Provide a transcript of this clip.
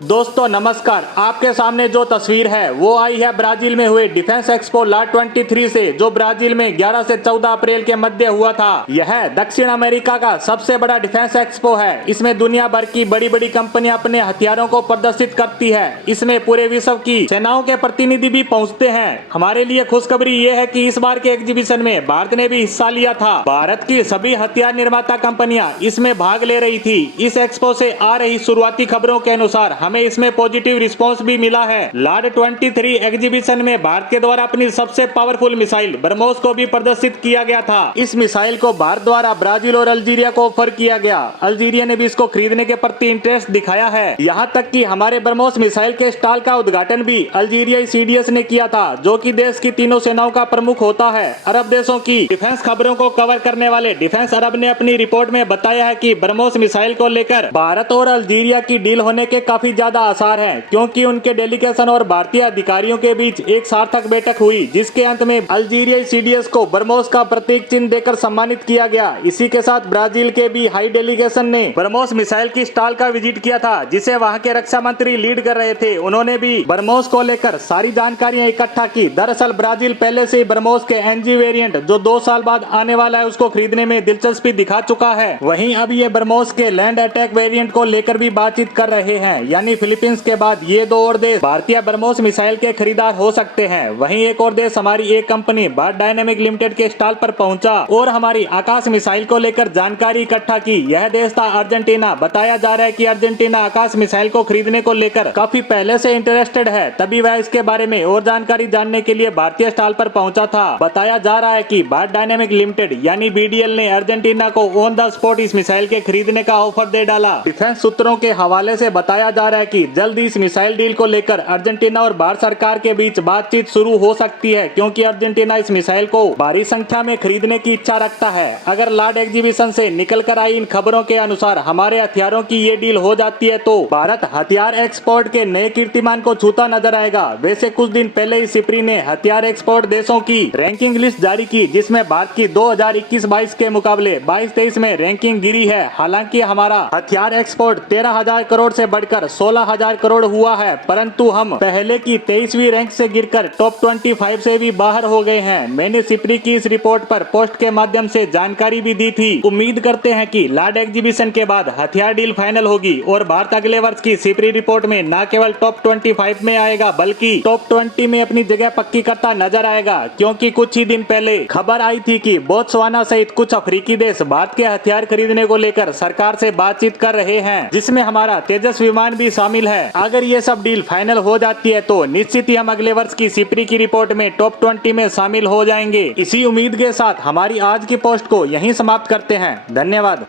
दोस्तों नमस्कार। आपके सामने जो तस्वीर है वो आई है ब्राजील में हुए डिफेंस एक्सपो लाट 23 से, जो ब्राजील में 11 से 14 अप्रैल के मध्य हुआ था। यह दक्षिण अमेरिका का सबसे बड़ा डिफेंस एक्सपो है। इसमें दुनिया भर की बड़ी बड़ी कंपनियां अपने हथियारों को प्रदर्शित करती है। इसमें पूरे विश्व की सेनाओं के प्रतिनिधि भी पहुँचते हैं। हमारे लिए खुशखबरी ये है कि इस बार के एग्जीबिशन में भारत ने भी हिस्सा लिया था। भारत की सभी हथियार निर्माता कंपनियां इसमें भाग ले रही थी। इस एक्सपो से आ रही शुरुआती खबरों के अनुसार हमें इसमें पॉजिटिव रिस्पांस भी मिला है। लाट 23 एग्जीबिशन में भारत के द्वारा अपनी सबसे पावरफुल मिसाइल ब्रह्मोस को भी प्रदर्शित किया गया था। इस मिसाइल को भारत द्वारा ब्राजील और अल्जीरिया को ऑफर किया गया। अल्जीरिया ने भी इसको खरीदने के प्रति इंटरेस्ट दिखाया है। यहाँ तक कि हमारे ब्रह्मोस मिसाइल के स्टॉल का उद्घाटन भी अल्जीरियाई सीडीएस ने किया था, जो कि देश की तीनों सेनाओं का प्रमुख होता है। अरब देशों की डिफेंस खबरों को कवर करने वाले डिफेंस अरब ने अपनी रिपोर्ट में बताया है कि ब्रह्मोस मिसाइल को लेकर भारत और अल्जीरिया की डील होने के काफी ज्यादा आसार हैं, क्योंकि उनके डेलीगेशन और भारतीय अधिकारियों के बीच एक सार्थक बैठक हुई, जिसके अंत में अल्जीरियाई सीडीएस को ब्रह्मोस का प्रतीक चिन्ह देकर सम्मानित किया गया। इसी के साथ ब्राजील के भी हाई डेलीगेशन ने ब्रह्मोस मिसाइल की स्टॉल का विजिट किया था, जिसे वहां के रक्षा मंत्री लीड कर रहे थे। उन्होंने भी ब्रह्मोस को लेकर सारी जानकारियां इकट्ठा की। दरअसल ब्राजील पहले से ही ब्रह्मोस के एनजी वेरिएंट, जो 2 साल बाद आने वाला है, उसको खरीदने में दिलचस्पी दिखा चुका है। वहीं अब ये ब्रह्मोस के लैंड अटैक वेरिएंट को लेकर भी बातचीत कर रहे हैं, यानी फिलीपींस के बाद ये 2 और देश भारतीय ब्रह्मोस मिसाइल के खरीदार हो सकते हैं। वहीं एक और देश हमारी एक कंपनी भारत डायनेमिक लिमिटेड के स्टॉल पर पहुंचा और हमारी आकाश मिसाइल को लेकर जानकारी इकट्ठा की। यह देश था अर्जेंटीना। बताया जा रहा है कि अर्जेंटीना आकाश मिसाइल को खरीदने को लेकर काफी पहले से इंटरेस्टेड है, तभी वह इसके बारे में और जानकारी जानने के लिए भारतीय स्टॉल पर पहुंचा था। बताया जा रहा है कि भारत डायनेमिक लिमिटेड यानी बीडीएल ने अर्जेंटीना को ऑन द स्पॉट इस मिसाइल के खरीदने का ऑफर दे डाला। डिफेंस सूत्रों के हवाले से बताया जा रहा है कि जल्द इस मिसाइल डील को लेकर अर्जेंटीना और भारत सरकार के बीच बातचीत शुरू हो सकती है, क्योंकि अर्जेंटीना इस मिसाइल को भारी संख्या में खरीदने की इच्छा रखता है। अगर लाट एग्जीबिशन से निकल कर आई इन खबरों के अनुसार हमारे हथियारों की ये डील हो जाती है, तो भारत हथियार एक्सपोर्ट के नए कीर्तिमान को छूता नजर आएगा। वैसे कुछ दिन पहले ही सिप्री ने हथियार एक्सपोर्ट देशों की रैंकिंग लिस्ट जारी की, जिसमें भारत की 2021-22 के मुकाबले 22-23 में रैंकिंग गिरी है। हालांकि हमारा हथियार एक्सपोर्ट 13,000 करोड़ से बढ़कर 16,000 करोड़ हुआ है, परंतु हम पहले की 23वीं रैंक से गिरकर टॉप 25 से भी बाहर हो गए हैं। मैंने सिप्री की इस रिपोर्ट पर पोस्ट के माध्यम से जानकारी भी दी थी। उम्मीद करते हैं कि लाट एग्जीबिशन के बाद हथियार डील फाइनल होगी और भारत अगले वर्ष की सिप्री रिपोर्ट में न केवल टॉप 25 में आएगा, बल्कि टॉप 20 में अपनी जगह पक्की करता नजर आएगा। क्योंकि कुछ ही दिन पहले खबर आई थी कि बोत्सवाना सहित कुछ अफ्रीकी देश भारत के हथियार खरीदने को लेकर सरकार से बातचीत कर रहे हैं, जिसमें हमारा तेजस विमान भी शामिल है। अगर ये सब डील फाइनल हो जाती है तो निश्चित ही हम अगले वर्ष की सिप्री की रिपोर्ट में टॉप 20 में शामिल हो जाएंगे। इसी उम्मीद के साथ हमारी आज की पोस्ट को यहीं समाप्त करते हैं। धन्यवाद।